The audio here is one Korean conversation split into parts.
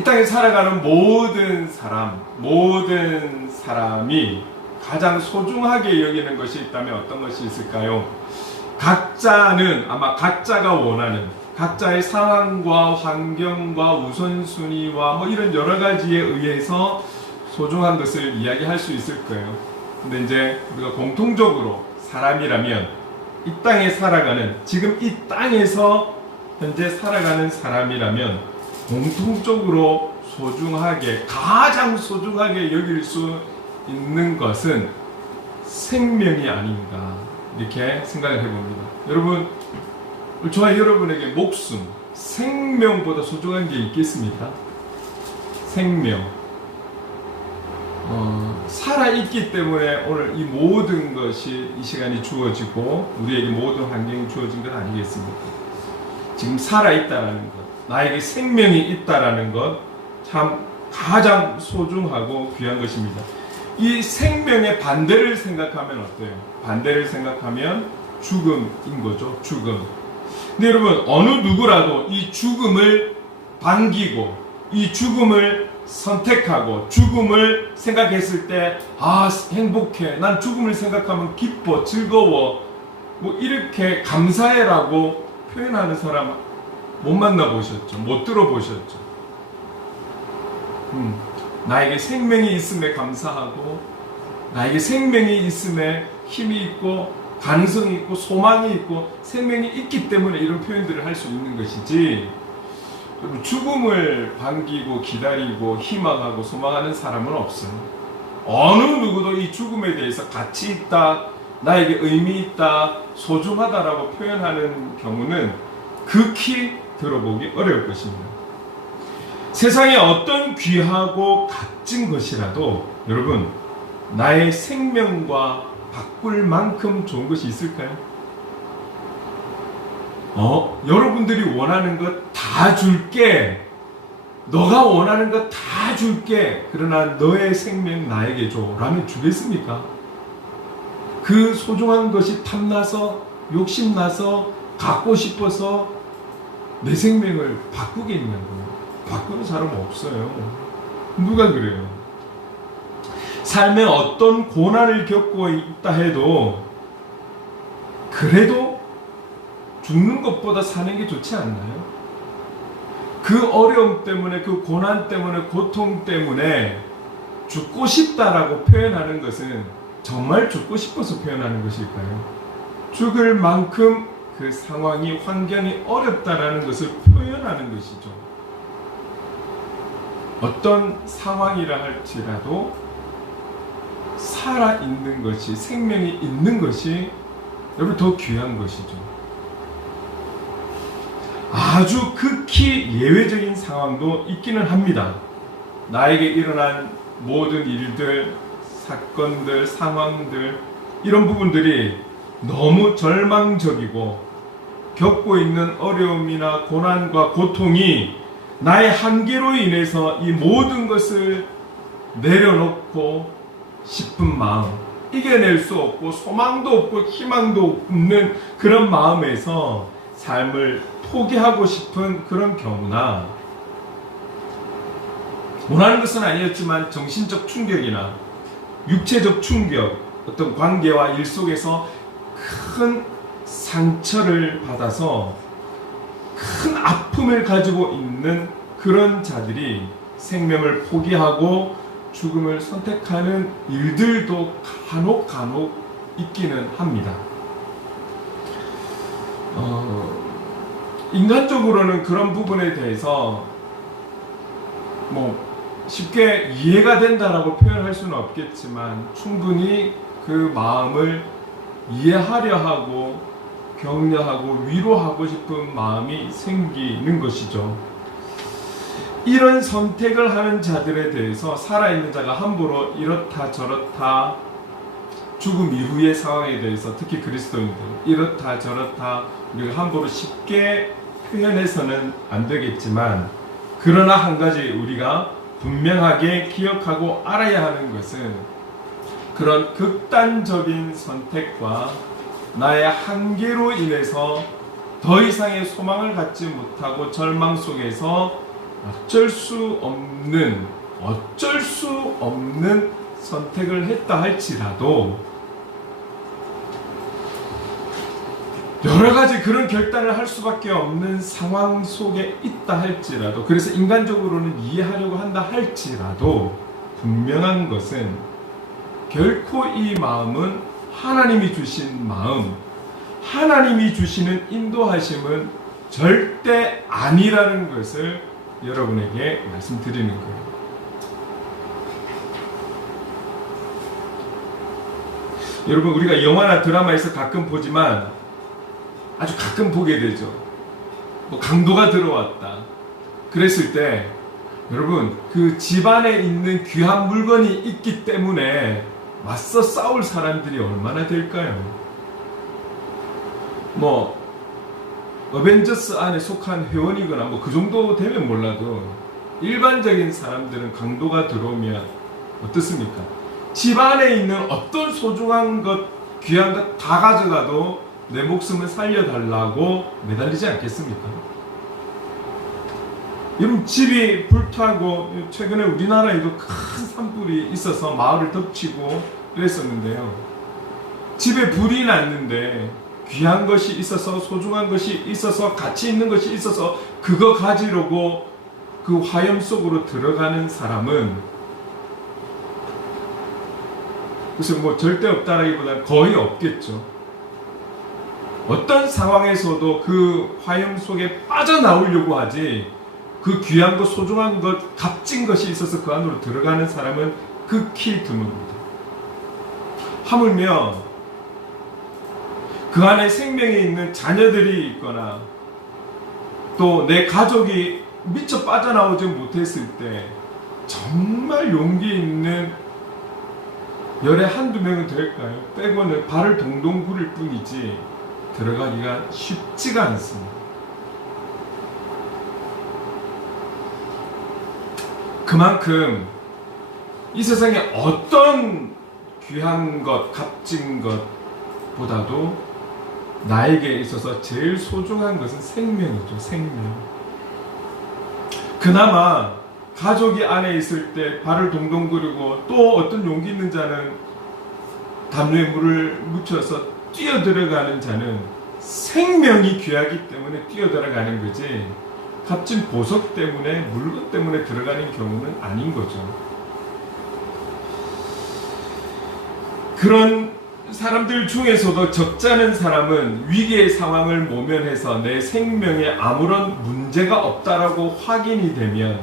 이 땅에 살아가는 모든 사람이 가장 소중하게 여기는 것이 있다면 어떤 것이 있을까요? 각자는 아마 각자가 원하는 각자의 상황과 환경과 우선순위와 뭐 이런 여러 가지에 의해서 소중한 것을 이야기할 수 있을 거예요. 근데 이제 우리가 공통적으로 사람이라면 이 땅에 살아가는, 지금 이 땅에서 현재 살아가는 사람이라면 공통적으로 소중하게, 가장 소중하게 여길 수 있는 것은 생명이 아닌가, 이렇게 생각을 해봅니다. 여러분, 저와 여러분에게 목숨, 생명보다 소중한 게 있겠습니까? 생명. 살아있기 때문에 오늘 이 모든 것이, 이 시간이 주어지고 우리에게 모든 환경이 주어진 것 아니겠습니까? 지금 살아있다라는 것, 나에게 생명이 있다라는 것, 참 가장 소중하고 귀한 것입니다. 이 생명의 반대를 생각하면 어때요? 반대를 생각하면 죽음인 거죠. 죽음. 근데 여러분, 어느 누구라도 이 죽음을 반기고 이 죽음을 선택하고 죽음을 생각했을 때, 아, 행복해, 난 죽음을 생각하면 기뻐, 즐거워, 뭐 이렇게 감사해라고 표현하는 사람 못 만나보셨죠? 못 들어보셨죠? 나에게 생명이 있음에 감사하고, 나에게 생명이 있음에 힘이 있고 가능성이 있고 소망이 있고 생명이 있기 때문에 이런 표현들을 할 수 있는 것이지, 죽음을 반기고 기다리고 희망하고 소망하는 사람은 없어요. 어느 누구도 이 죽음에 대해서 가치 있다, 나에게 의미 있다, 소중하다라고 표현하는 경우는 극히 들어보기 어려울 것입니다. 세상에 어떤 귀하고 값진 것이라도 여러분, 나의 생명과 바꿀 만큼 좋은 것이 있을까요? 여러분들이 원하는 것 다 줄게, 너가 원하는 것 다 줄게, 그러나 너의 생명 나에게 줘 라면 주겠습니까? 그 소중한 것이 탐나서 욕심나서 갖고 싶어서 내 생명을 바꾸겠냐고요. 바꾸는 사람 없어요. 누가 그래요? 삶에 어떤 고난을 겪고 있다 해도 그래도 죽는 것보다 사는 게 좋지 않나요? 그 어려움 때문에, 그 고난 때문에, 고통 때문에 죽고 싶다라고 표현하는 것은 정말 죽고 싶어서 표현하는 것일까요? 죽을 만큼 그 상황이, 환경이 어렵다라는 것을 표현하는 것이죠. 어떤 상황이라 할지라도 살아있는 것이, 생명이 있는 것이 여러분 더 귀한 것이죠. 아주 극히 예외적인 상황도 있기는 합니다. 나에게 일어난 모든 일들, 사건들, 상황들, 이런 부분들이 너무 절망적이고 겪고 있는 어려움이나 고난과 고통이 나의 한계로 인해서 이 모든 것을 내려놓고 싶은 마음, 이겨낼 수 없고 소망도 없고 희망도 없는 그런 마음에서 삶을 포기하고 싶은 그런 경우나, 원하는 것은 아니었지만 정신적 충격이나 육체적 충격, 어떤 관계와 일 속에서 큰 상처를 받아서 큰 아픔을 가지고 있는 그런 자들이 생명을 포기하고 죽음을 선택하는 일들도 간혹 있기는 합니다. 인간적으로는 그런 부분에 대해서 뭐 쉽게 이해가 된다라고 표현할 수는 없겠지만 충분히 그 마음을 이해하려 하고 격려하고 위로하고 싶은 마음이 생기는 것이죠. 이런 선택을 하는 자들에 대해서 살아있는 자가 함부로 이렇다 저렇다, 죽음 이후의 상황에 대해서, 특히 그리스도인들 이렇다 저렇다 우리가 함부로 쉽게 표현해서는 안 되겠지만, 그러나 한 가지 우리가 분명하게 기억하고 알아야 하는 것은, 그런 극단적인 선택과 나의 한계로 인해서 더 이상의 소망을 갖지 못하고 절망 속에서 어쩔 수 없는 선택을 했다 할지라도 여러 가지 그런 결단을 할 수밖에 없는 상황 속에 있다 할지라도, 그래서 인간적으로는 이해하려고 한다 할지라도 분명한 것은 결코 이 마음은 하나님이 주신 마음, 하나님이 주시는 인도하심은 절대 아니라는 것을 여러분에게 말씀드리는 거예요. 여러분, 우리가 영화나 드라마에서 가끔 보지만, 아주 가끔 보게 되죠. 뭐 강도가 들어왔다 그랬을 때, 여러분, 그 집안에 있는 귀한 물건이 있기 때문에 맞서 싸울 사람들이 얼마나 될까요? 뭐 어벤져스 안에 속한 회원이거나 뭐 그 정도 되면 몰라도 일반적인 사람들은 강도가 들어오면 어떻습니까? 집안에 있는 어떤 소중한 것, 귀한 것 다 가져가도 내 목숨을 살려달라고 매달리지 않겠습니까? 여러분, 집이 불타고 최근에 우리나라에도 큰 산불이 있어서 마을을 덮치고 그랬었는데요. 집에 불이 났는데 귀한 것이 있어서, 소중한 것이 있어서, 가치 있는 것이 있어서 그거 가지려고 그 화염 속으로 들어가는 사람은, 그래서 뭐 절대 없다라기보다는 거의 없겠죠. 어떤 상황에서도 그 화염 속에 빠져나오려고 하지, 그 귀한 것, 소중한 것, 값진 것이 있어서 그 안으로 들어가는 사람은 극히 드뭅니다. 하물며 그 안에 생명이 있는 자녀들이 있거나 또 내 가족이 미처 빠져나오지 못했을 때 정말 용기 있는 열에 한두 명은 될까요? 빼고는 발을 동동 구릴 뿐이지 들어가기가 쉽지가 않습니다. 그만큼 이 세상에 어떤 귀한 것, 값진 것보다도 나에게 있어서 제일 소중한 것은 생명이죠. 생명. 그나마 가족이 안에 있을 때 발을 동동 구르고, 또 어떤 용기 있는 자는 담요에 물을 묻혀서 뛰어들어가는 자는 생명이 귀하기 때문에 뛰어들어가는 거지, 값진 보석 때문에, 물건 때문에 들어가는 경우는 아닌 거죠. 그런 사람들 중에서도 적잖은 사람은 위기의 상황을 모면해서 내 생명에 아무런 문제가 없다라고 확인이 되면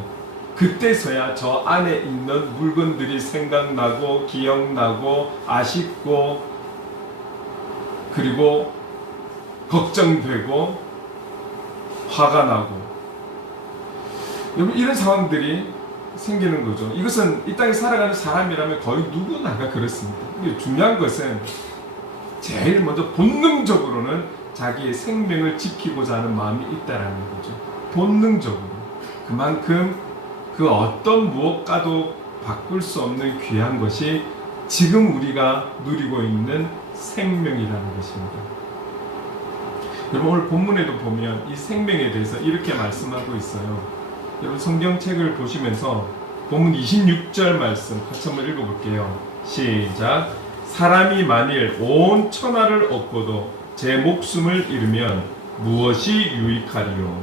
그때서야 저 안에 있는 물건들이 생각나고 기억나고 아쉽고 그리고 걱정되고 화가 나고, 이런 상황들이 생기는 거죠. 이것은 이 땅에 살아가는 사람이라면 거의 누구나가 그렇습니다. 중요한 것은 제일 먼저 본능적으로는 자기의 생명을 지키고자 하는 마음이 있다라는 거죠. 본능적으로. 그만큼 그 어떤 무엇과도 바꿀 수 없는 귀한 것이 지금 우리가 누리고 있는 생명이라는 것입니다. 여러분, 오늘 본문에도 보면 이 생명에 대해서 이렇게 말씀하고 있어요. 여러분, 성경책을 보시면서 본문 26절 말씀 같이 한번 읽어볼게요. 시작. 사람이 만일 온 천하를 얻고도 제 목숨을 잃으면 무엇이 유익하리요?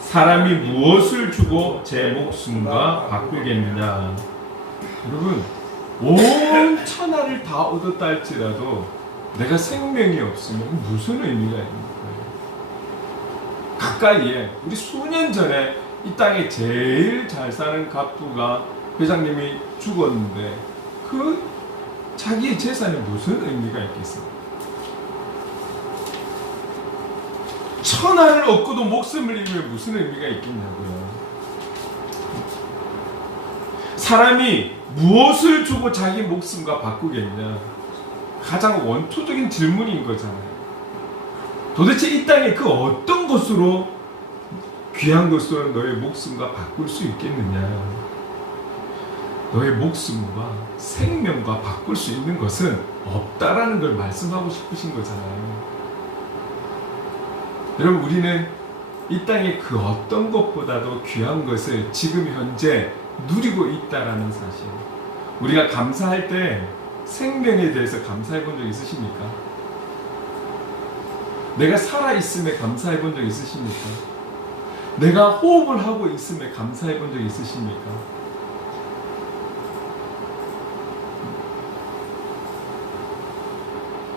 사람이 무엇을 주고 제 목숨과 바꾸겠느냐? 여러분, 온 천하를 다 얻었다 할지라도 내가 생명이 없으면 무슨 의미가 있는 거예요? 가까이에 우리 수년 전에 이 땅에 제일 잘 사는 갑부가, 회장님이 죽었는데 그 자기의 재산에 무슨 의미가 있겠습니까? 천하를 얻고도 목숨을 잃으면 무슨 의미가 있겠냐고요. 사람이 무엇을 주고 자기 목숨과 바꾸겠냐? 가장 원초적인 질문인 거잖아요. 도대체 이 땅에 그 어떤 것으로, 귀한 것으로 너의 목숨과 바꿀 수 있겠느냐? 너의 목숨과 생명과 바꿀 수 있는 것은 없다라는 걸 말씀하고 싶으신 거잖아요. 여러분, 우리는 이 땅의 그 어떤 것보다도 귀한 것을 지금 현재 누리고 있다라는 사실. 우리가 감사할 때 생명에 대해서 감사해 본 적 있으십니까? 내가 살아있음에 감사해 본 적 있으십니까? 내가 호흡을 하고 있음에 감사해 본 적 있으십니까?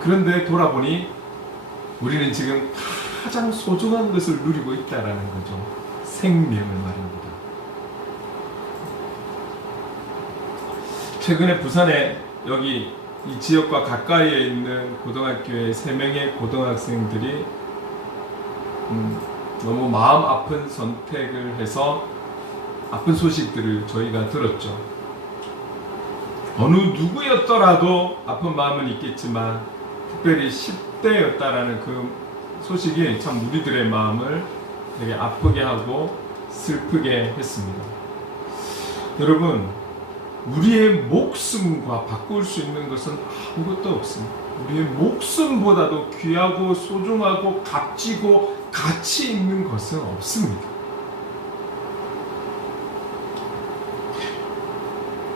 그런데 돌아보니 우리는 지금 가장 소중한 것을 누리고 있다라는 거죠. 생명을 말합니다. 최근에 부산에 여기 이 지역과 가까이에 있는 고등학교에 3명의 고등학생들이 너무 마음 아픈 선택을 해서 아픈 소식들을 저희가 들었죠. 어느 누구였더라도 아픈 마음은 있겠지만 특별히 10대였다라는 그 소식이 참 우리들의 마음을 되게 아프게 하고 슬프게 했습니다. 여러분, 우리의 목숨과 바꿀 수 있는 것은 아무것도 없습니다. 우리의 목숨보다도 귀하고 소중하고 값지고 가치 있는 것은 없습니다.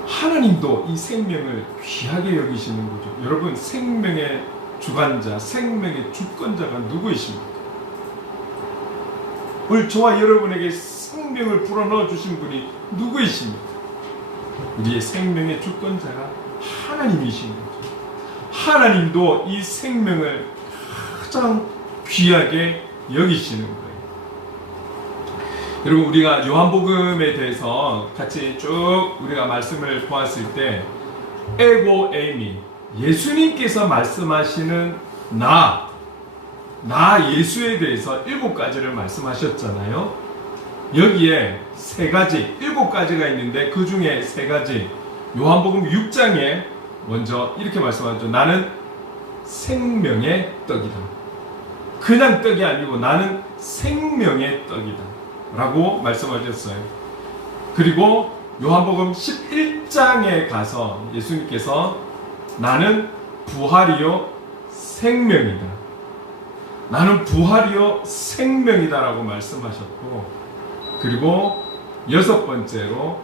하나님도 이 생명을 귀하게 여기시는 거죠. 여러분, 생명의 주관자, 생명의 주권자가 누구이십니까? 오늘 저와 여러분에게 생명을 불어넣어 주신 분이 누구이십니까? 우리의 생명의 주권자가 하나님이신 거죠. 하나님도 이 생명을 가장 귀하게 여기시는 거예요. 여러분, 우리가 요한복음에 대해서 같이 쭉 우리가 말씀을 보았을 때 에고 에이미, 예수님께서 말씀하시는 나 예수에 대해서 7가지를 말씀하셨잖아요. 여기에 3가지, 7가지가 있는데 그 중에 3가지, 요한복음 6장에 먼저 이렇게 말씀하죠. 나는 생명의 떡이다. 그냥 떡이 아니고 나는 생명의 떡이다 라고 말씀하셨어요. 그리고 요한복음 11장에 가서 예수님께서 나는 부활이요 생명이다. 나는 부활이요 생명이다 라고 말씀하셨고, 그리고 6번째로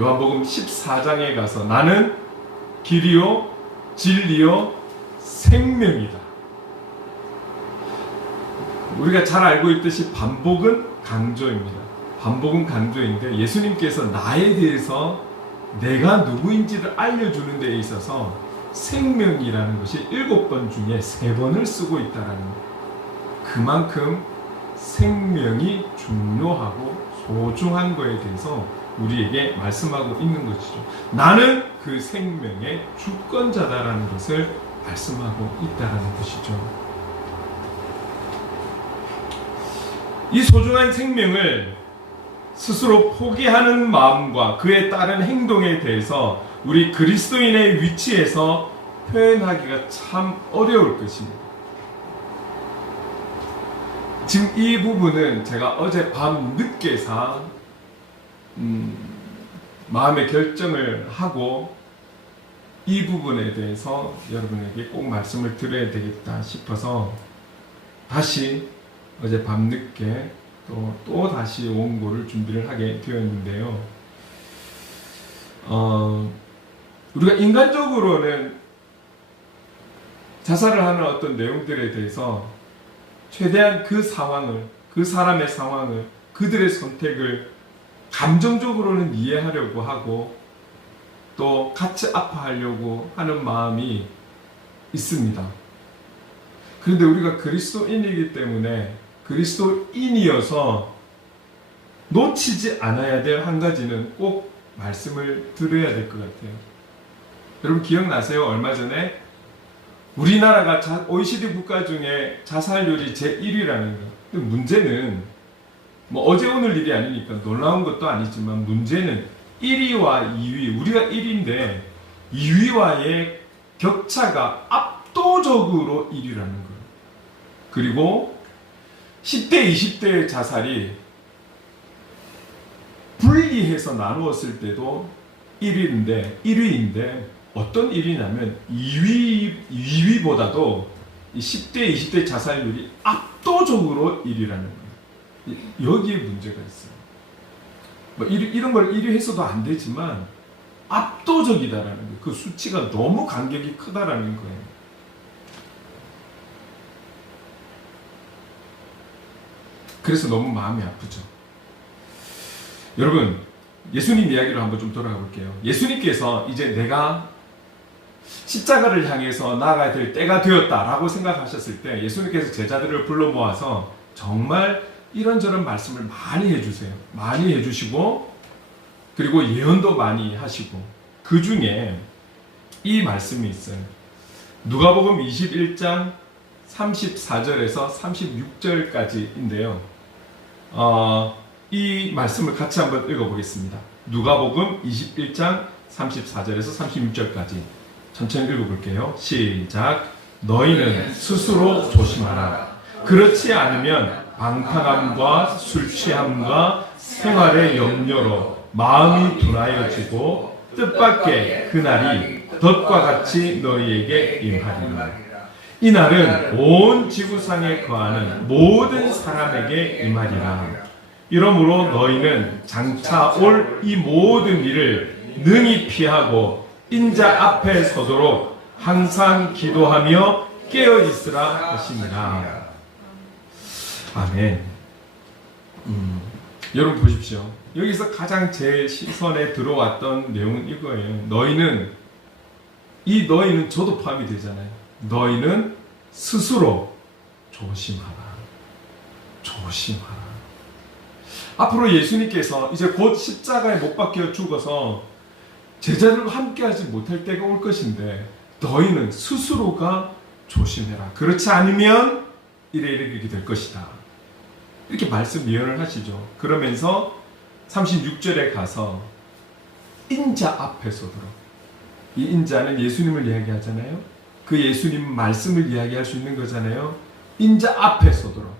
요한복음 14장에 가서 나는 길이요 진리요 생명이다. 우리가 잘 알고 있듯이 반복은 강조입니다. 반복은 강조인데 예수님께서 나에 대해서 내가 누구인지를 알려주는 데에 있어서 생명이라는 것이 7번 중에 3번을 쓰고 있다는 거예요. 그만큼 생명이 중요하고 소중한 거에 대해서 우리에게 말씀하고 있는 것이죠. 나는 그 생명의 주권자다라는 것을 말씀하고 있다는 것이죠. 이 소중한 생명을 스스로 포기하는 마음과 그에 따른 행동에 대해서 우리 그리스도인의 위치에서 표현하기가 참 어려울 것입니다. 지금 이 부분은 제가 어제 밤 늦게서 마음의 결정을 하고 이 부분에 대해서 여러분에게 꼭 말씀을 드려야 되겠다 싶어서 다시 어제 밤늦게 또 다시 원고를 준비를 하게 되었는데요. 우리가 인간적으로는 자살을 하는 어떤 내용들에 대해서 최대한 그 상황을, 그 사람의 상황을, 그들의 선택을 감정적으로는 이해하려고 하고 또 같이 아파하려고 하는 마음이 있습니다. 그런데 우리가 그리스도인이기 때문에 그리스도인이어서 놓치지 않아야 될 한 가지는 꼭 말씀을 드려야 될 것 같아요. 여러분 기억나세요? 얼마 전에 우리나라가 OECD 국가 중에 자살률이 제1위라는 거. 근데 문제는 뭐 어제 오늘 일이 아니니까 놀라운 것도 아니지만 문제는 1위와 2위, 우리가 1위인데 2위와의 격차가 압도적으로 1위라는 거예요. 그리고 10대, 20대의 자살이 분리해서 나누었을 때도 1위인데 어떤 1위냐면 2위보다도 10대, 20대 자살률이 압도적으로 1위라는 거예요. 여기에 문제가 있어요. 뭐 이런 걸 1위 했어도 안 되지만 압도적이다라는 거예요. 그 수치가 너무 간격이 크다라는 거예요. 그래서 너무 마음이 아프죠. 여러분, 예수님 이야기로 한번 좀 돌아가 볼게요. 예수님께서 이제 내가 십자가를 향해서 나아가야 될 때가 되었다라고 생각하셨을 때 예수님께서 제자들을 불러 모아서 정말 이런저런 말씀을 많이 해주세요. 많이 해주시고 그리고 예언도 많이 하시고 그 중에 이 말씀이 있어요. 누가복음 21장 34절에서 36절까지인데요. 이 말씀을 같이 한번 읽어보겠습니다. 누가복음 21장 34절에서 36절까지 천천히 읽어볼게요. 시작. 너희는 스스로 조심하라. 그렇지 않으면 방탕함과 술 취함과 생활의 염려로 마음이 둔하여지고 뜻밖의 그날이 덫과 같이 너희에게 임하리라. 이날은 온 지구상에 거하는 모든 사람에게 임하리라. 이러므로 너희는 장차 올 이 모든 일을 능히 피하고 인자 앞에 서도록 항상 기도하며 깨어 있으라 하시니라. 아멘. 여러분 보십시오. 여기서 가장 제 시선에 들어왔던 내용은 이거예요. 너희는 저도 포함이 되잖아요. 너희는 스스로 조심하라. 조심하라. 앞으로 예수님께서 이제 곧 십자가에 못 박혀 죽어서 제자들과 함께하지 못할 때가 올 것인데 너희는 스스로가 조심해라. 그렇지 않으면 이렇게 될 것이다. 이렇게 말씀 예언을 하시죠. 그러면서 36절에 가서 인자 앞에 서도록, 이 인자는 예수님을 이야기하잖아요. 그 예수님 말씀을 이야기할 수 있는 거잖아요. 인자 앞에 서도록,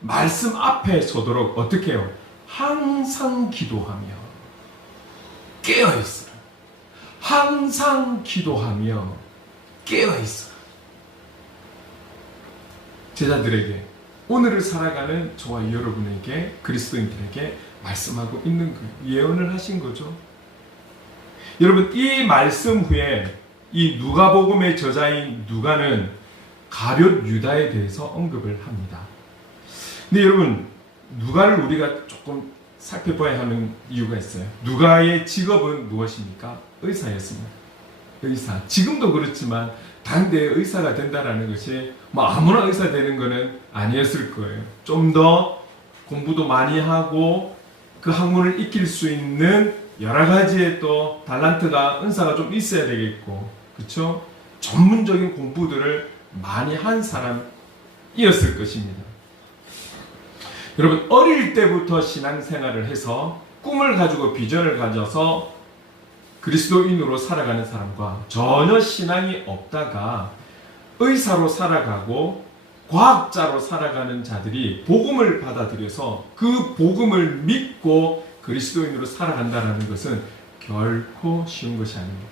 말씀 앞에 서도록 어떻게 해요? 항상 기도하며 깨어있으라. 항상 기도하며 깨어있으라. 제자들에게, 오늘을 살아가는 저와 여러분에게, 그리스도인들에게 말씀하고 있는 그 예언을 하신 거죠. 여러분, 이 말씀 후에 이 누가복음의 저자인 누가는 가룟 유다에 대해서 언급을 합니다. 근데 여러분, 누가를 우리가 조금 살펴봐야 하는 이유가 있어요. 누가의 직업은 무엇입니까? 의사였습니다. 의사. 지금도 그렇지만 당대의 의사가 된다는 것이 뭐 아무나 의사 되는 것은 아니었을 거예요. 좀 더 공부도 많이 하고 그 학문을 익힐 수 있는 여러 가지의 또 달란트가, 은사가 좀 있어야 되겠고, 그렇죠? 전문적인 공부들을 많이 한 사람이었을 것입니다. 여러분, 어릴 때부터 신앙생활을 해서 꿈을 가지고 비전을 가져서 그리스도인으로 살아가는 사람과 전혀 신앙이 없다가 의사로 살아가고 과학자로 살아가는 자들이 복음을 받아들여서 그 복음을 믿고 그리스도인으로 살아간다는 것은 결코 쉬운 것이 아닙니다.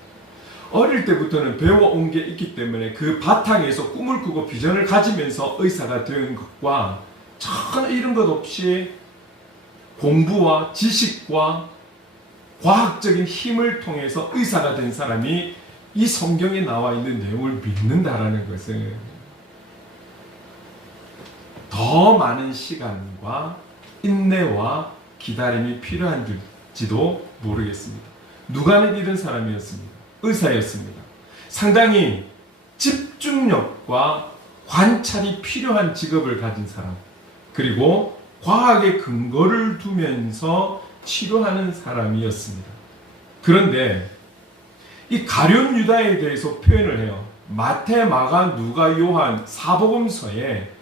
어릴 때부터는 배워온 게 있기 때문에 그 바탕에서 꿈을 꾸고 비전을 가지면서 의사가 된 것과 전혀 이런 것 없이 공부와 지식과 과학적인 힘을 통해서 의사가 된 사람이 이 성경에 나와 있는 내용을 믿는다라는 것은 더 많은 시간과 인내와 기다림이 필요한지도 모르겠습니다. 누가는 이런 사람이었습니다. 의사였습니다. 상당히 집중력과 관찰이 필요한 직업을 가진 사람, 그리고 과학의 근거를 두면서 치료하는 사람이었습니다. 그런데 이 가룟 유다에 대해서 표현을 해요. 마태, 마가, 누가, 요한 사복음서에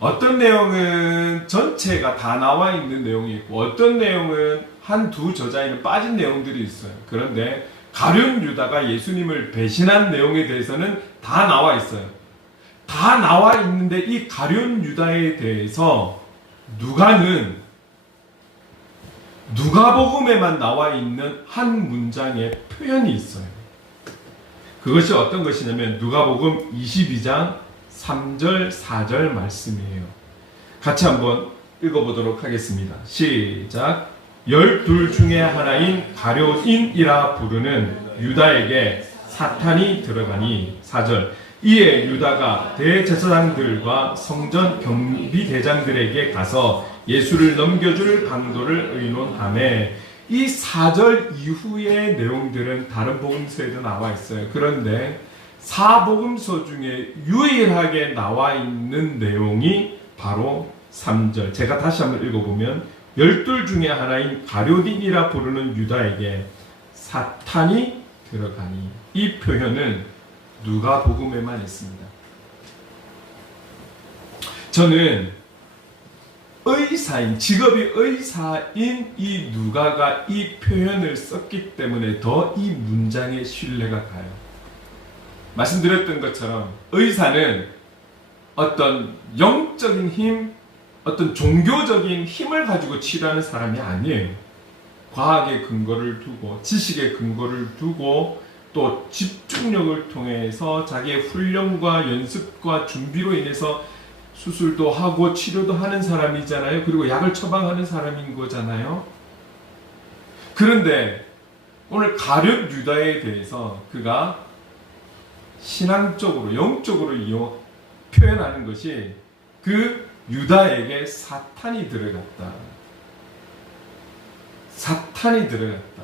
어떤 내용은 전체가 다 나와 있는 내용이 있고 어떤 내용은 한두 저자에는 빠진 내용들이 있어요. 그런데 가룟 유다가 예수님을 배신한 내용에 대해서는 다 나와 있어요. 다 나와 있는데 이 가룟 유다에 대해서 누가는 누가복음에만 나와 있는 한 문장의 표현이 있어요. 그것이 어떤 것이냐면 누가복음 22장 3절 4절 말씀이에요. 같이 한번 읽어보도록 하겠습니다. 시작. 12 중에 하나인 가룟인이라 부르는 유다에게 사탄이 들어가니 4절. 이에 유다가 대제사장들과 성전 경비대장들에게 가서 예수를 넘겨줄 강도를 의논하매, 이 4절 이후의 내용들은 다른 복음서에도 나와 있어요. 그런데 4복음서 중에 유일하게 나와 있는 내용이 바로 3절. 제가 다시 한번 읽어보면 12 중에 하나인 가룟인이라 부르는 유다에게 사탄이 들어가니, 이 표현은 누가복음에만 있습니다. 저는 의사인, 직업이 의사인 이 누가가 이 표현을 썼기 때문에 더 이 문장의 신뢰가 가요. 말씀드렸던 것처럼 의사는 어떤 영적인 힘, 어떤 종교적인 힘을 가지고 치료하는 사람이 아니에요. 과학의 근거를 두고, 지식의 근거를 두고, 또 집중력을 통해서 자기의 훈련과 연습과 준비로 인해서 수술도 하고 치료도 하는 사람이잖아요. 그리고 약을 처방하는 사람인 거잖아요. 그런데 오늘 가룟 유다에 대해서 그가 신앙적으로, 영적으로 표현하는 것이 그 유다에게 사탄이 들어갔다. 사탄이 들어갔다.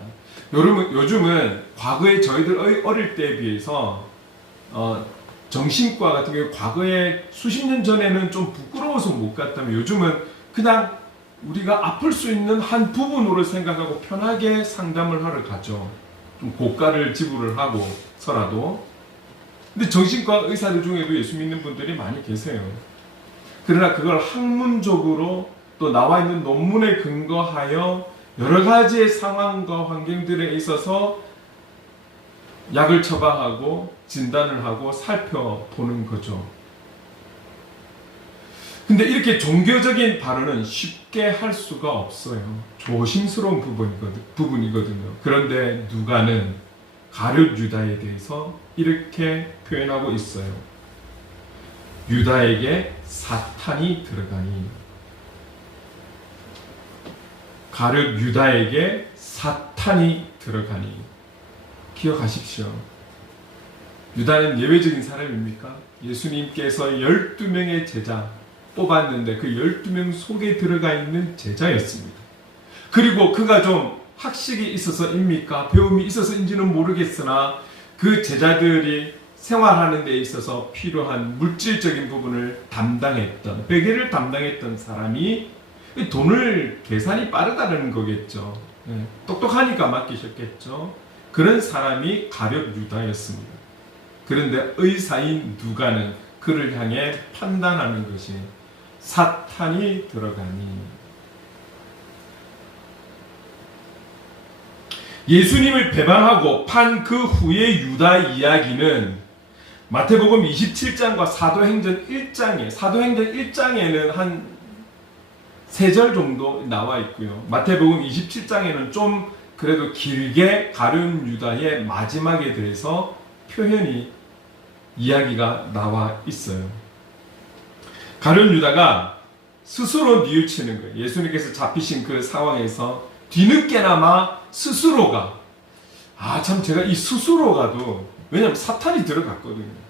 요즘은 과거에 저희들 어릴 때에 비해서 정신과 같은 경우 과거에 수십 년 전에는 좀 부끄러워서 못 갔다면 요즘은 그냥 우리가 아플 수 있는 한 부분으로 생각하고 편하게 상담을 하러 가죠. 좀 고가를 지불을 하고서라도. 근데 정신과 의사들 중에도 예수 믿는 분들이 많이 계세요. 그러나 그걸 학문적으로 또 나와 있는 논문에 근거하여 여러 가지의 상황과 환경들에 있어서 약을 처방하고 진단을 하고 살펴보는 거죠. 근데 이렇게 종교적인 발언은 쉽게 할 수가 없어요. 조심스러운 부분이거든요. 그런데 누가는 가룟 유다에 대해서 이렇게 표현하고 있어요. 유다에게 사탄이 들어가니, 가룟 유다에게 사탄이 들어가니. 기억하십시오. 유다는 예외적인 사람입니까? 예수님께서 12명의 제자 뽑았는데 그 12명 속에 들어가 있는 제자였습니다. 그리고 그가 좀 학식이 있어서입니까? 배움이 있어서인지는 모르겠으나 그 제자들이 생활하는 데 있어서 필요한 물질적인 부분을 담당했던, 회계를 담당했던 사람이 돈을 계산이 빠르다는 거겠죠. 똑똑하니까 맡기셨겠죠. 그런 사람이 가룟 유다였습니다. 그런데 의사인 누가는 그를 향해 판단하는 것이 사탄이 들어가니. 예수님을 배반하고 판 그 후의 유다 이야기는 마태복음 27장과 사도행전 1장에는 한 3절 정도 나와 있고요. 마태복음 27장에는 좀 그래도 길게 가룟 유다의 마지막에 대해서 이야기가 나와 있어요. 가룟 유다가 스스로 뉘우치는 거예요. 예수님께서 잡히신 그 상황에서 뒤늦게나마 스스로가, 참 제가 이 스스로가도, 왜냐하면 사탄이 들어갔거든요.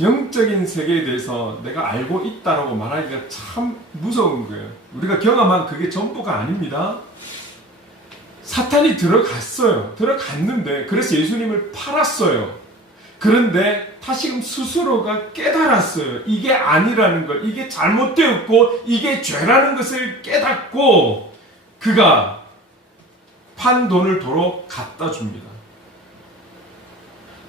영적인 세계에 대해서 내가 알고 있다라고 말하기가 참 무서운 거예요. 우리가 경험한 그게 전부가 아닙니다. 사탄이 들어갔는데 그래서 예수님을 팔았어요. 그런데 다시금 스스로가 깨달았어요. 이게 아니라는 걸, 이게 잘못되었고 이게 죄라는 것을 깨닫고 그가 판 돈을 도로 갖다 줍니다.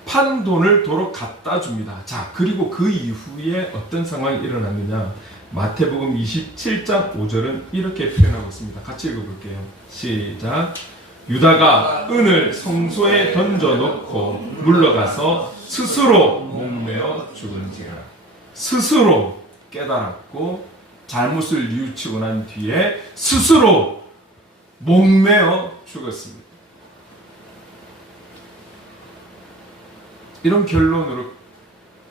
판 돈을 도로 갖다 줍니다. 자, 그리고 그 이후에 어떤 상황이 일어났느냐? 마태복음 27장 5절은 이렇게 표현하고 있습니다. 같이 읽어볼게요. 시작. 유다가 은을 성소에 던져놓고 물러가서 스스로 목매어 죽은지라. 스스로 깨달았고 잘못을 뉘우치고 난 뒤에 스스로 목매어 죽었습니다. 이런 결론으로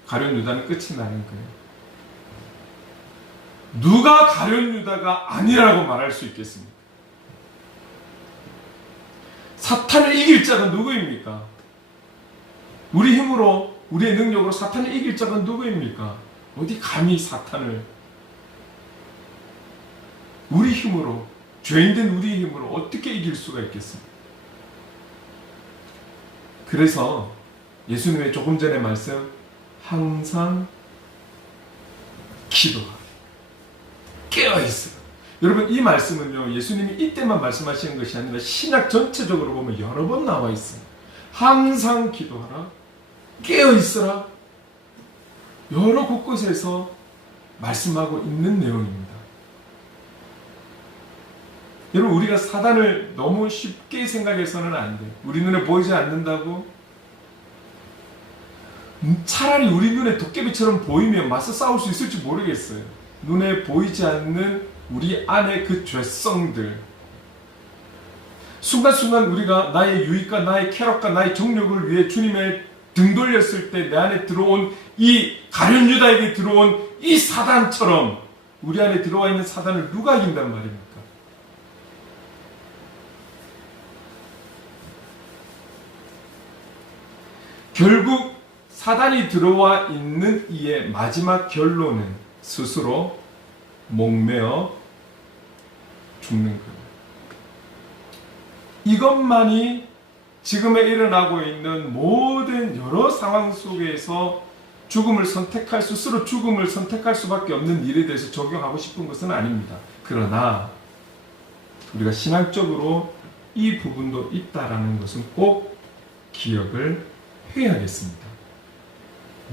가룟 유다는 끝이 나는 거예요. 누가 가룟 유다가 아니라고 말할 수 있겠습니까? 사탄을 이길 자가 누구입니까? 우리 힘으로, 우리의 능력으로 사탄을 이길 자가 누구입니까? 어디 감히 사탄을 우리 힘으로, 죄인된 우리의 힘으로 어떻게 이길 수가 있겠습니까? 그래서 예수님의 조금 전에 말씀, 항상 기도하라, 깨어있으라. 여러분, 이 말씀은요, 예수님이 이때만 말씀하시는 것이 아니라 신약 전체적으로 보면 여러 번 나와 있어요. 항상 기도하라, 깨어있으라, 여러 곳곳에서 말씀하고 있는 내용입니다. 여러분, 우리가 사단을 너무 쉽게 생각해서는 안 돼요. 우리 눈에 보이지 않는다고? 차라리 우리 눈에 도깨비처럼 보이면 맞서 싸울 수 있을지 모르겠어요. 눈에 보이지 않는 우리 안의 그 죄성들, 순간순간 우리가 나의 유익과 나의 쾌락과 나의 정욕을 위해 주님의 등 돌렸을 때 내 안에 들어온 이 가룟 유다에게 들어온 이 사단처럼 우리 안에 들어와 있는 사단을 누가 이긴단 말입니까? 결국 사단이 들어와 있는 이의 마지막 결론은 스스로 목매어 죽는 거예요. 이것만이 지금에 일어나고 있는 모든 여러 상황 속에서 죽음을 선택할, 스스로 죽음을 선택할 수밖에 없는 일에 대해서 적용하고 싶은 것은 아닙니다. 그러나 우리가 신앙적으로 이 부분도 있다라는 것은 꼭 기억을 해야겠습니다.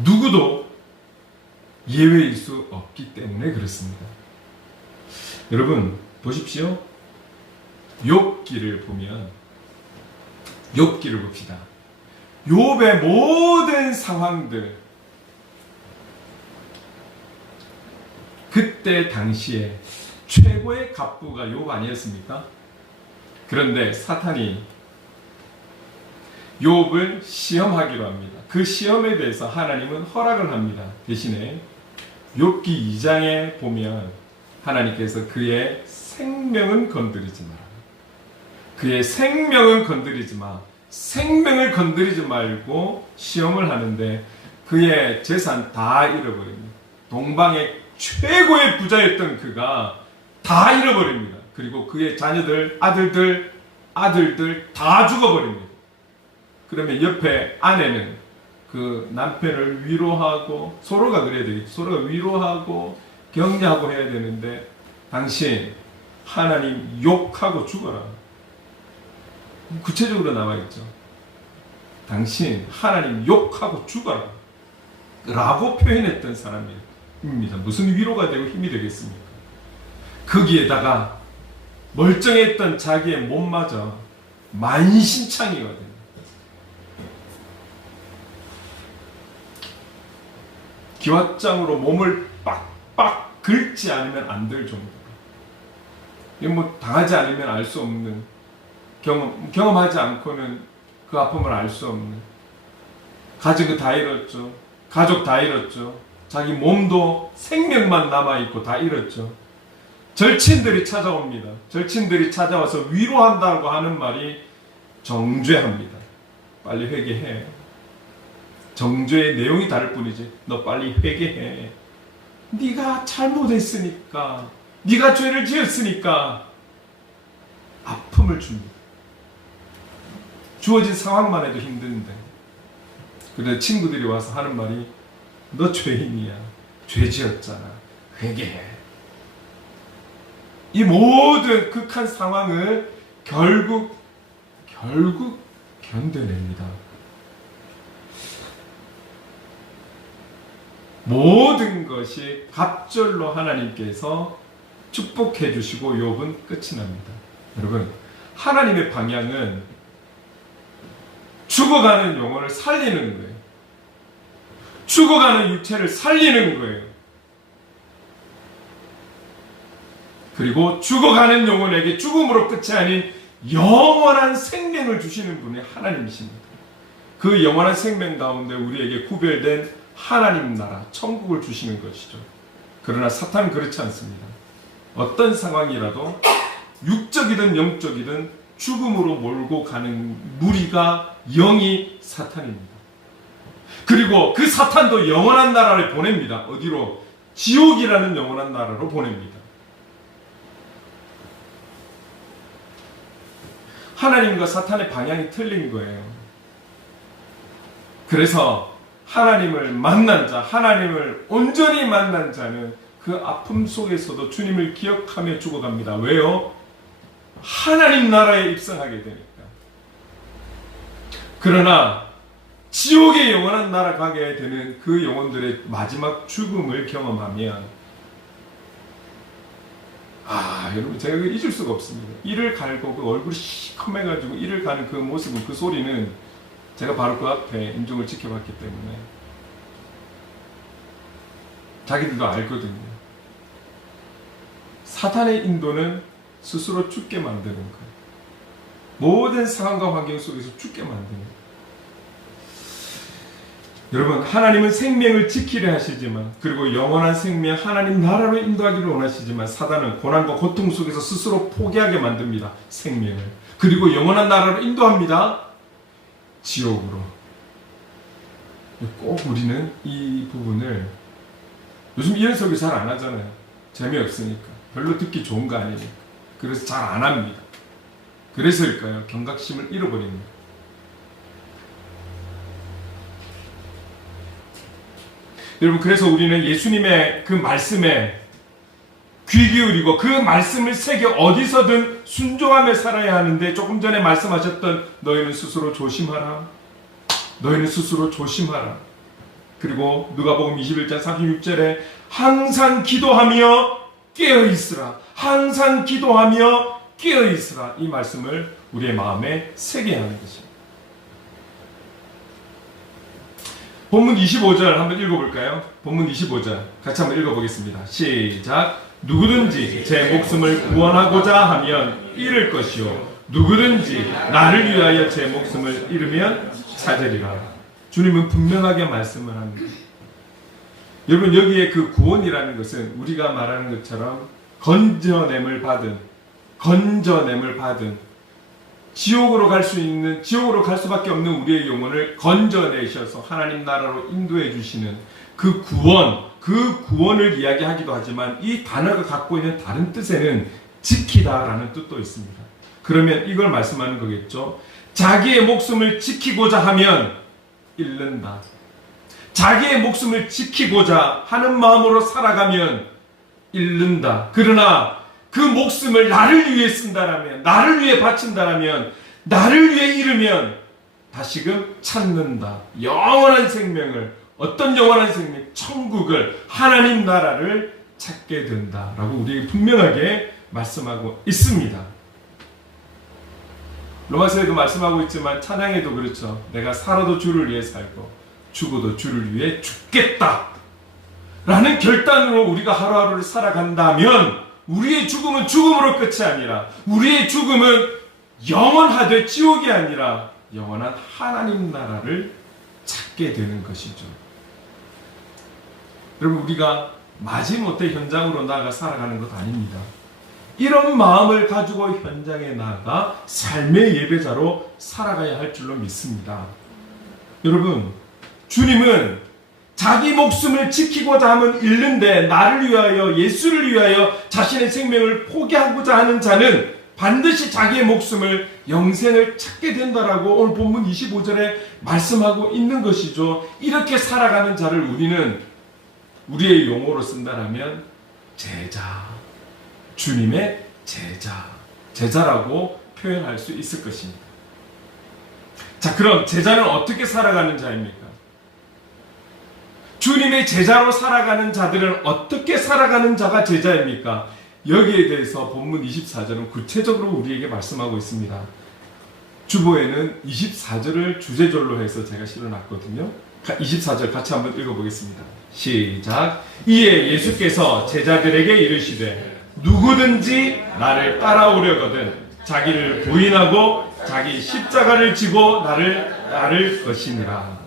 누구도 예외일 수 없기 때문에 그렇습니다. 여러분 보십시오. 욥기를 보면, 욥기를 봅시다. 욥의 모든 상황들, 그때 당시에 최고의 갑부가 욥 아니었습니까? 그런데 사탄이 욥을 시험하기로 합니다. 그 시험에 대해서 하나님은 허락을 합니다. 대신에 욥기 2장에 보면 하나님께서 그의 생명은 건드리지 마라. 그의 생명은 건드리지 마. 생명을 건드리지 말고 시험을 하는데 그의 재산 다 잃어버립니다. 동방의 최고의 부자였던 그가 다 잃어버립니다. 그리고 그의 자녀들, 아들들 다 죽어버립니다. 그러면 옆에 아내는 그 남편을 위로하고, 서로가 그래야 되겠죠. 서로가 위로하고 격려하고 해야 되는데, 당신 하나님 욕하고 죽어라. 구체적으로 나와 있죠. 당신 하나님 욕하고 죽어라 라고 표현했던 사람입니다. 무슨 위로가 되고 힘이 되겠습니까? 거기에다가 멀쩡했던 자기의 몸마저 만신창이거든요. 기왓장으로 몸을 빡빡 긁지 않으면 안 될 정도. 이거 뭐 당하지 않으면 알 수 없는, 경험하지 않고는 그 아픔을 알 수 없는, 가진 거 다 잃었죠. 가족 다 잃었죠. 자기 몸도 생명만 남아있고 다 잃었죠. 절친들이 찾아옵니다. 절친들이 찾아와서 위로한다고 하는 말이 정죄합니다. 빨리 회개해. 정죄의 내용이 다를 뿐이지. 너 빨리 회개해. 네가 잘못했으니까, 네가 죄를 지었으니까 아픔을 줍니다. 주어진 상황만 해도 힘든데, 그런데 친구들이 와서 하는 말이 너 죄인이야. 죄 지었잖아. 회개해. 이 모든 극한 상황을 결국 견뎌냅니다. 모든 것이 갑절로 하나님께서 축복해 주시고 욥은 끝이 납니다. 여러분, 하나님의 방향은 죽어가는 영혼을 살리는 거예요. 죽어가는 육체를 살리는 거예요. 그리고 죽어가는 영혼에게 죽음으로 끝이 아닌 영원한 생명을 주시는 분이 하나님이십니다. 그 영원한 생명 가운데 우리에게 구별된 하나님 나라, 천국을 주시는 것이죠. 그러나 사탄은 그렇지 않습니다. 어떤 상황이라도 육적이든 영적이든 죽음으로 몰고 가는 무리가 영이 사탄입니다. 그리고 그 사탄도 영원한 나라를 보냅니다. 어디로? 지옥이라는 영원한 나라로 보냅니다. 하나님과 사탄의 방향이 틀린 거예요. 그래서 하나님을 만난 자, 하나님을 온전히 만난 자는 그 아픔 속에서도 주님을 기억하며 죽어갑니다. 왜요? 하나님 나라에 입성하게 되니까. 그러나 지옥의 영원한 나라 가게 되는 그 영혼들의 마지막 죽음을 경험하면, 여러분, 제가 잊을 수가 없습니다. 이를 갈고 그 얼굴이 시커매가지고 이를 가는 그 모습은, 그 소리는 제가 바로 그 앞에 임종을 지켜봤기 때문에 자기들도 알거든요. 사탄의 인도는 스스로 죽게 만드는 거예요. 모든 상황과 환경 속에서 죽게 만드는 거예요. 여러분, 하나님은 생명을 지키려 하시지만, 그리고 영원한 생명 하나님 나라로 인도하기를 원하시지만, 사단은 고난과 고통 속에서 스스로 포기하게 만듭니다. 생명을. 그리고 영원한 나라로 인도합니다. 지옥으로. 꼭 우리는 이 부분을, 요즘 이런 설교 잘 안 하잖아요. 재미없으니까. 별로 듣기 좋은 거 아니니까. 그래서 잘 안 합니다. 그래서일까요? 경각심을 잃어버립니다. 여러분, 그래서 우리는 예수님의 그 말씀에 귀 기울이고 그 말씀을 새겨 어디서든 순종하며 살아야 하는데, 조금 전에 말씀하셨던 너희는 스스로 조심하라. 너희는 스스로 조심하라. 그리고 누가복음 21장 36절에 항상 기도하며 깨어있으라. 항상 기도하며 깨어있으라. 이 말씀을 우리의 마음에 새겨야 하는 것입니다. 본문 25절 한번 읽어볼까요? 본문 25절 같이 한번 읽어보겠습니다. 시작. 누구든지 제 목숨을 구원하고자 하면 잃을 것이요, 누구든지 나를 위하여 제 목숨을 잃으면 찾으리라. 주님은 분명하게 말씀을 합니다. 여러분, 여기에 그 구원이라는 것은 우리가 말하는 것처럼 건져냄을 받은 지옥으로 갈 수 있는, 지옥으로 갈 수밖에 없는 우리의 영혼을 건져내셔서 하나님 나라로 인도해 주시는 그 구원을 이야기하기도 하지만, 이 단어가 갖고 있는 다른 뜻에는 지키다라는 뜻도 있습니다. 그러면 이걸 말씀하는 거겠죠. 자기의 목숨을 지키고자 하면 잃는다. 자기의 목숨을 지키고자 하는 마음으로 살아가면 잃는다. 그러나 그 목숨을 나를 위해 쓴다라면, 나를 위해 바친다라면, 나를 위해 잃으면 다시금 찾는다. 영원한 생명을, 어떤 영원한 생명? 천국을, 하나님 나라를 찾게 된다라고 우리에게 분명하게 말씀하고 있습니다. 로마서에도 말씀하고 있지만 찬양에도 그렇죠. 내가 살아도 주를 위해 살고 죽어도 주를 위해 죽겠다 라는 결단으로 우리가 하루하루를 살아간다면, 우리의 죽음은 죽음으로 끝이 아니라, 우리의 죽음은 영원하되 지옥이 아니라 영원한 하나님 나라를 찾게 되는 것이죠. 여러분, 우리가 마지못해 현장으로 나아가 살아가는 것 아닙니다. 이런 마음을 가지고 현장에 나아가 삶의 예배자로 살아가야 할 줄로 믿습니다. 여러분, 주님은 자기 목숨을 지키고자 하면 잃는데, 나를 위하여, 예수를 위하여 자신의 생명을 포기하고자 하는 자는 반드시 자기의 목숨을, 영생을 찾게 된다라고 오늘 본문 25절에 말씀하고 있는 것이죠. 이렇게 살아가는 자를 우리는 우리의 용어로 쓴다라면 제자, 주님의 제자라고 표현할 수 있을 것입니다. 자, 그럼 제자는 어떻게 살아가는 자입니까? 주님의 제자로 살아가는 자들은 어떻게 살아가는 자가 제자입니까? 여기에 대해서 본문 24절은 구체적으로 우리에게 말씀하고 있습니다. 주보에는 24절을 주제절로 해서 제가 실어놨거든요. 24절 같이 한번 읽어보겠습니다. 시작. 이에 예수께서 제자들에게 이르시되 누구든지 나를 따라오려거든 자기를 부인하고 자기 십자가를 지고 나를 따를 것이니라.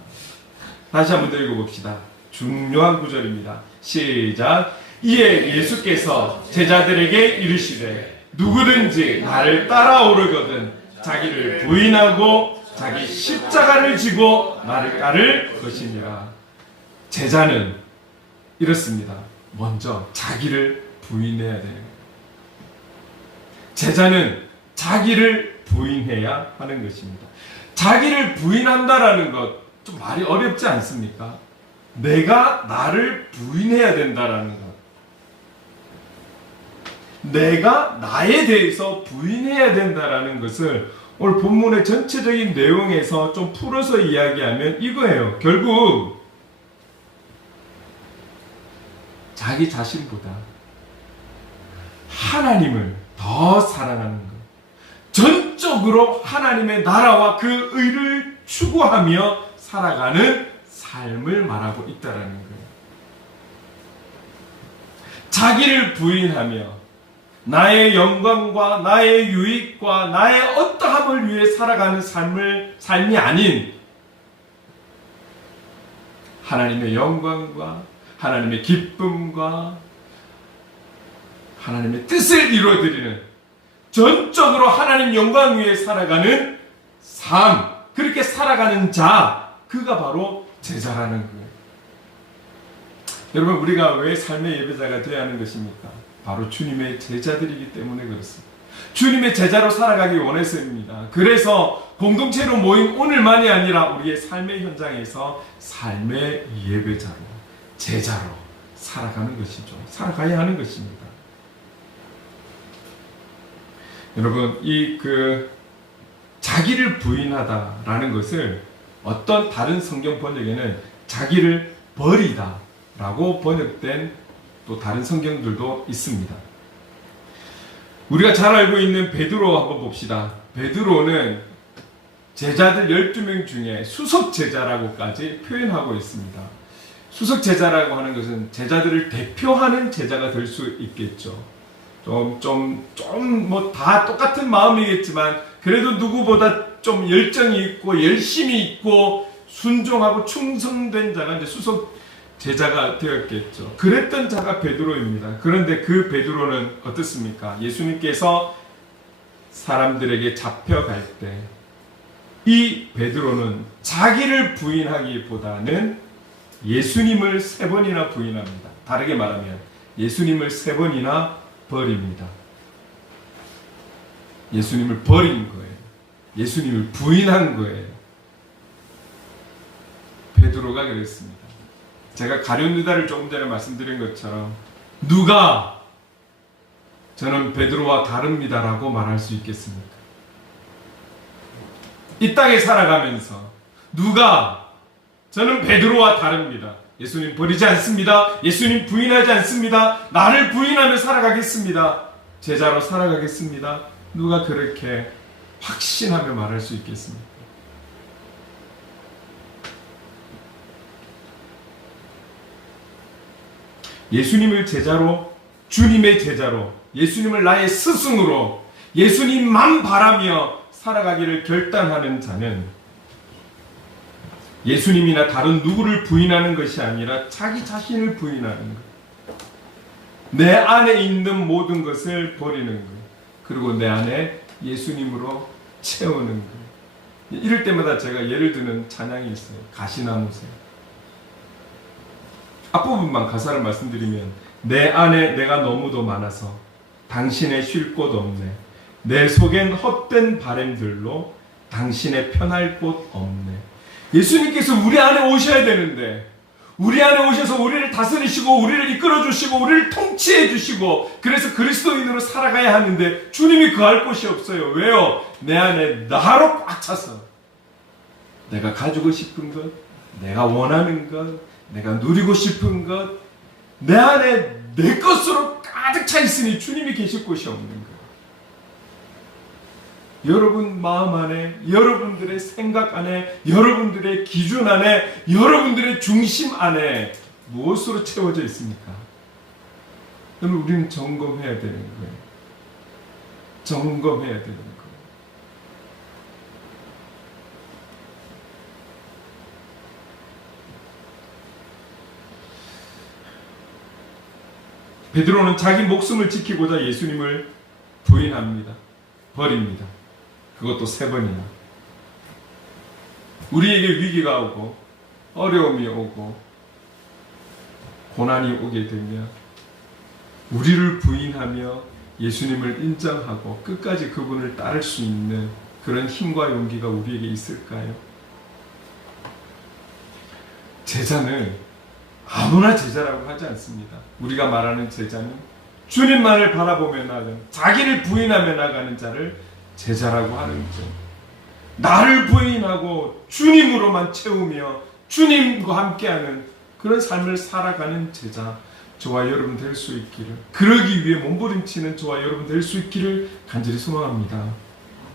다시 한번 더 읽어봅시다. 중요한 구절입니다. 시작. 이에 예수께서 제자들에게 이르시되 누구든지 나를 따라오려거든 자기를 부인하고 자기 십자가를 지고 나를 따를 것이니라. 제자는 이렇습니다. 먼저 자기를 부인해야 되는 거예요. 제자는 자기를 부인해야 하는 것입니다. 자기를 부인한다라는 것 좀 말이 어렵지 않습니까? 내가 나를 부인해야 된다라는 것. 내가 나에 대해서 부인해야 된다라는 것을 오늘 본문의 전체적인 내용에서 좀 풀어서 이야기하면 이거예요. 결국 자기 자신보다 하나님을 더 사랑하는 것. 전적으로 하나님의 나라와 그 의를 추구하며 살아가는 삶을 말하고 있다라는 거예요. 자기를 부인하며 나의 영광과 나의 유익과 나의 어떠함을 위해 살아가는 삶이 아닌 하나님의 영광과 하나님의 기쁨과 하나님의 뜻을 이루어드리는 전적으로 하나님 영광 위에 살아가는 삶, 그렇게 살아가는 자, 그가 바로 제자라는 거예요. 여러분, 우리가 왜 삶의 예배자가 되어야 하는 것입니까? 바로 주님의 제자들이기 때문에 그렇습니다. 주님의 제자로 살아가기 원해서입니다. 그래서 공동체로 모인 오늘만이 아니라 우리의 삶의 현장에서 삶의 예배자로, 제자로 살아가는 것이죠. 살아가야 하는 것입니다. 여러분, 자기를 부인하다라는 것을 어떤 다른 성경 번역에는 자기를 버리다 라고 번역된 또 다른 성경들도 있습니다. 우리가 잘 알고 있는 베드로 한번 봅시다. 베드로는 제자들 12명 중에 수석 제자라고까지 표현하고 있습니다. 수석 제자라고 하는 것은 제자들을 대표하는 제자가 될 수 있겠죠. 뭐 다 똑같은 마음이겠지만 그래도 누구보다 좀 열정이 있고 열심이 있고 순종하고 충성된 자가 이제 수석 제자가 되었겠죠. 그랬던 자가 베드로입니다. 그런데 그 베드로는 어떻습니까? 예수님께서 사람들에게 잡혀갈 때 이 베드로는 자기를 부인하기보다는 예수님을 3번이나 부인합니다. 다르게 말하면 예수님을 3번이나 버립니다. 예수님을 버린 거예요. 예수님을 부인한 거예요. 베드로가 그랬습니다. 제가 가룟 유다를 조금 전에 말씀드린 것처럼 누가 저는 베드로와 다릅니다라고 말할 수 있겠습니까? 이 땅에 살아가면서 누가 저는 베드로와 다릅니다. 예수님 버리지 않습니다. 예수님 부인하지 않습니다. 나를 부인하며 살아가겠습니다. 제자로 살아가겠습니다. 누가 그렇게 확신하며 말할 수 있겠습니까? 예수님을 제자로, 주님의 제자로, 예수님을 나의 스승으로, 예수님만 바라며 살아가기를 결단하는 자는 예수님이나 다른 누구를 부인하는 것이 아니라 자기 자신을 부인하는 것. 내 안에 있는 모든 것을 버리는 것. 그리고 내 안에 예수님으로 채우는 것. 이럴 때마다 제가 예를 드는 찬양이 있어요. 가시나무새. 앞부분만 가사를 말씀드리면 내 안에 내가 너무도 많아서 당신의 쉴 곳 없네. 내 속엔 헛된 바램들로 당신의 편할 곳 없네. 예수님께서 우리 안에 오셔야 되는데 우리 안에 오셔서 우리를 다스리시고 우리를 이끌어주시고 우리를 통치해주시고 그래서 그리스도인으로 살아가야 하는데 주님이 거할 곳이 없어요. 왜요? 내 안에 나로 꽉 차서 내가 가지고 싶은 것, 내가 원하는 것, 내가 누리고 싶은 것, 내 안에 내 것으로 가득 차 있으니 주님이 계실 곳이 없는 거예요. 여러분 마음 안에, 여러분들의 생각 안에, 여러분들의 기준 안에, 여러분들의 중심 안에 무엇으로 채워져 있습니까? 그러면 우리는 점검해야 되는 거예요. 점검해야 되는 거예요. 베드로는 자기 목숨을 지키고자 예수님을 부인합니다. 버립니다. 그것도 3번이나. 우리에게 위기가 오고 어려움이 오고 고난이 오게 되면 우리를 부인하며 예수님을 인정하고 끝까지 그분을 따를 수 있는 그런 힘과 용기가 우리에게 있을까요? 제자는 아무나 제자라고 하지 않습니다. 우리가 말하는 제자는 주님만을 바라보며 나가는, 자기를 부인하며 나가는 자를 제자라고 하는 거죠. 나를 부인하고 주님으로만 채우며 주님과 함께하는 그런 삶을 살아가는 제자, 저와 여러분 될 수 있기를, 그러기 위해 몸부림치는 저와 여러분 될 수 있기를 간절히 소망합니다.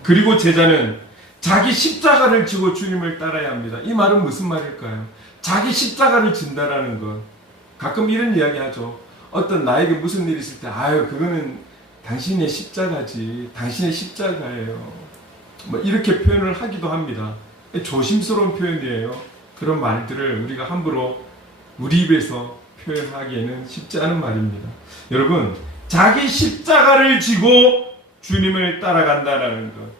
그리고 제자는 자기 십자가를 지고 주님을 따라야 합니다. 이 말은 무슨 말일까요? 자기 십자가를 진다라는 것. 가끔 이런 이야기 하죠. 어떤 나에게 무슨 일이 있을 때, 아유, 그거는 당신의 십자가지, 당신의 십자가예요, 뭐 이렇게 표현을 하기도 합니다. 조심스러운 표현이에요. 그런 말들을 우리가 함부로 우리 입에서 표현하기에는 쉽지 않은 말입니다. 여러분, 자기 십자가를 지고 주님을 따라간다라는 것,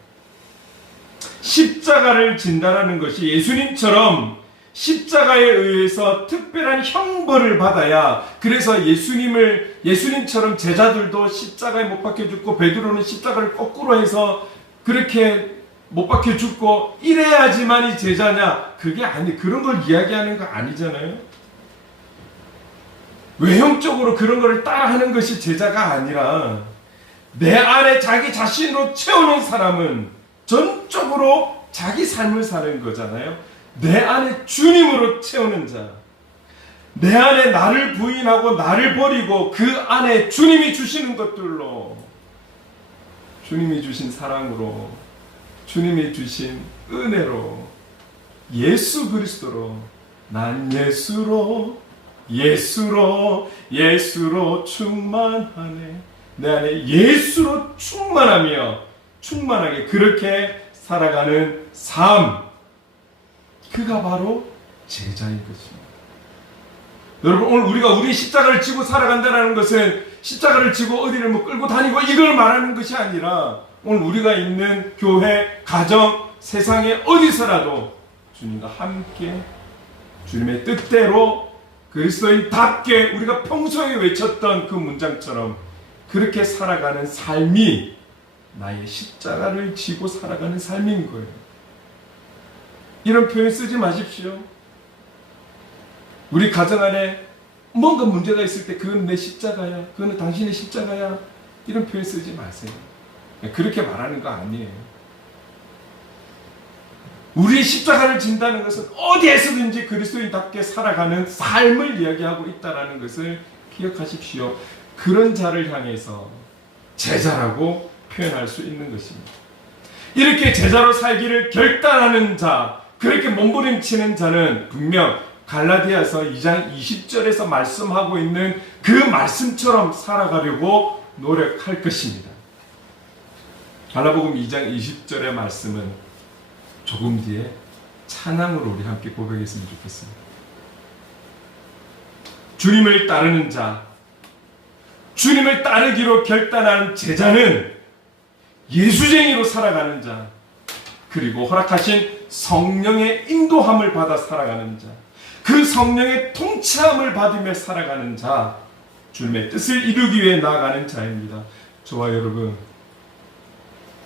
십자가를 진다라는 것이 예수님처럼 십자가에 의해서 특별한 형벌을 받아야, 그래서 예수님처럼 제자들도 십자가에 못 박혀 죽고 베드로는 십자가를 거꾸로 해서 그렇게 못 박혀 죽고 이래야지만이 제자냐? 그게 아니, 그런 걸 이야기하는 거 아니잖아요. 외형적으로 그런 거를 따라하는 것이 제자가 아니라 내 안에 자기 자신으로 채우는 사람은 전적으로 자기 삶을 사는 거잖아요. 내 안에 주님으로 채우는 자, 내 안에 나를 부인하고 나를 버리고 그 안에 주님이 주시는 것들로, 주님이 주신 사랑으로, 주님이 주신 은혜로, 예수 그리스도로, 난 예수로 충만하네. 내 안에 예수로 충만하게 그렇게 살아가는 삶, 그가 바로 제자인 것입니다. 여러분, 오늘 우리가 우리 십자가를 지고 살아간다는 것은 십자가를 지고 어디를 뭐 끌고 다니고 이걸 말하는 것이 아니라, 오늘 우리가 있는 교회, 가정, 세상에 어디서라도 주님과 함께 주님의 뜻대로 그리스도인답게 우리가 평소에 외쳤던 그 문장처럼 그렇게 살아가는 삶이 나의 십자가를 지고 살아가는 삶인 거예요. 이런 표현 쓰지 마십시오. 우리 가정 안에 뭔가 문제가 있을 때 그건 내 십자가야, 그건 당신의 십자가야, 이런 표현 쓰지 마세요. 그렇게 말하는 거 아니에요. 우리의 십자가를 진다는 것은 어디에서든지 그리스도인답게 살아가는 삶을 이야기하고 있다는 것을 기억하십시오. 그런 자를 향해서 제자라고 표현할 수 있는 것입니다. 이렇게 제자로 살기를 결단하는 자, 그렇게 몸부림치는 자는 분명 갈라디아서 2장 20절에서 말씀하고 있는 그 말씀처럼 살아가려고 노력할 것입니다. 갈라복음 2장 20절의 말씀은 조금 뒤에 찬양으로 우리 함께 고백했으면 좋겠습니다. 주님을 따르는 자, 주님을 따르기로 결단한 제자는 예수쟁이로 살아가는 자, 그리고 허락하신 성령의 인도함을 받아 살아가는 자, 그 성령의 통치함을 받으며 살아가는 자, 주님의 뜻을 이루기 위해 나아가는 자입니다. 저와 여러분,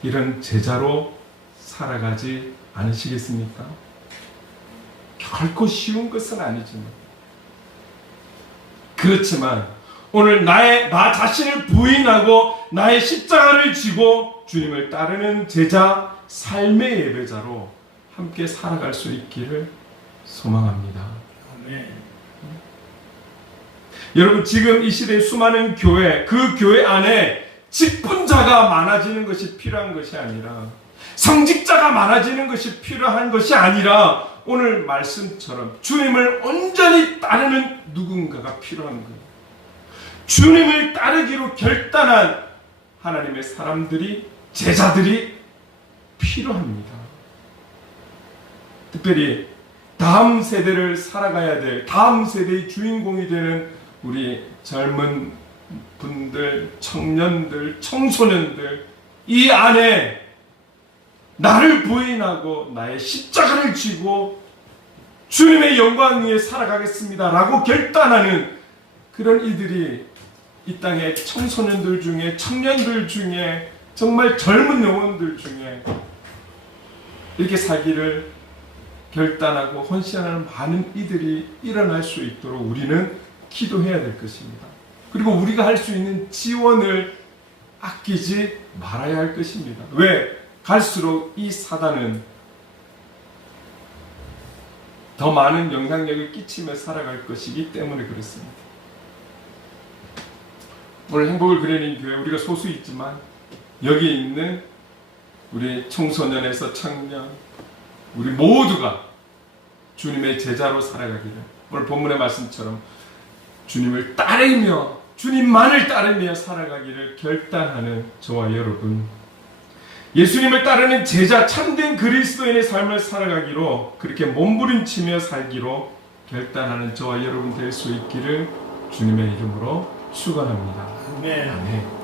이런 제자로 살아가지 않으시겠습니까? 결코 쉬운 것은 아니지만, 그렇지만 오늘 나 자신을 부인하고 나의 십자가를 지고 주님을 따르는 제자, 삶의 예배자로 함께 살아갈 수 있기를 소망합니다. 아멘. 여러분, 지금 이 시대의 수많은 교회, 그 교회 안에 직분자가 많아지는 것이 필요한 것이 아니라, 성직자가 많아지는 것이 필요한 것이 아니라, 오늘 말씀처럼 주님을 온전히 따르는 누군가가 필요한 거예요. 주님을 따르기로 결단한 하나님의 사람들이, 제자들이 필요합니다. 특별히 다음 세대를 살아가야 될, 다음 세대의 주인공이 되는 우리 젊은 분들, 청년들, 청소년들 이 안에 나를 부인하고 나의 십자가를 쥐고 주님의 영광 위에 살아가겠습니다 라고 결단하는 그런 이들이 이 땅의 청소년들 중에, 청년들 중에, 정말 젊은 영혼들 중에 이렇게 살기를 결단하고 헌신하는 많은 이들이 일어날 수 있도록 우리는 기도해야 될 것입니다. 그리고 우리가 할 수 있는 지원을 아끼지 말아야 할 것입니다. 왜? 갈수록 이 사단은 더 많은 영향력을 끼치며 살아갈 것이기 때문에 그렇습니다. 오늘 행복을 그리는 교회 우리가 소수 있지만 여기에 있는 우리 청소년에서 청년 우리 모두가 주님의 제자로 살아가기를 오늘 본문의 말씀처럼 주님을 따르며 주님만을 따르며 살아가기를 결단하는 저와 여러분 예수님을 따르는 제자 참된 그리스도인의 삶을 살아가기로 그렇게 몸부림치며 살기로 결단하는 저와 여러분 될 수 있기를 주님의 이름으로 축원합니다. 아멘. 아멘.